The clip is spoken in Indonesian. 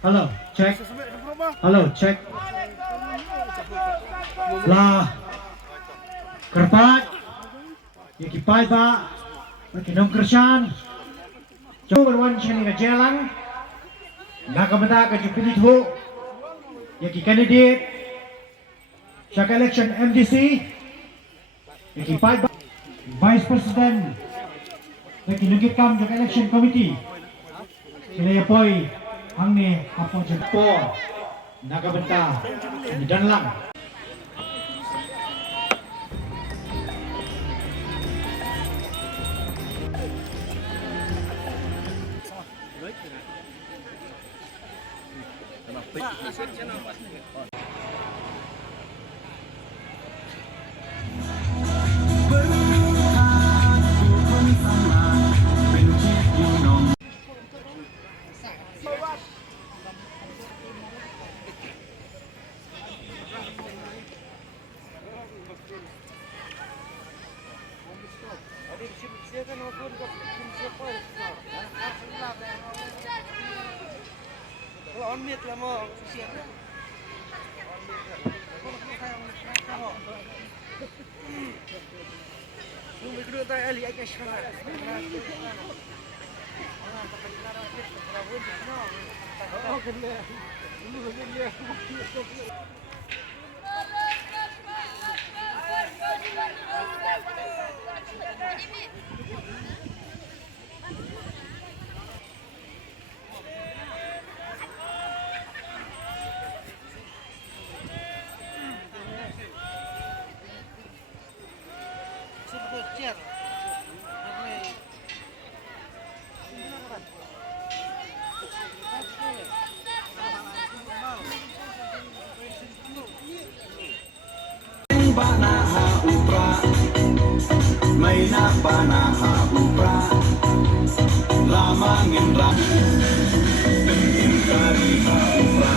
Halo, cek. Halo, cek. Lah, kerpat. Yakipay ba? Makinong kersan. Coba berwan sini ke jalan. Nakabata ke Jupilit ho. Yaki candidate. Siya election MDC. Yakipay ba? Vice President. Yakinugit kam sa election committee. Sila po'y ang ni Apo Jagpo. Nakabata. Dan lang. Panaha upra, may na panaha upra, lamang in rang, kariha upra.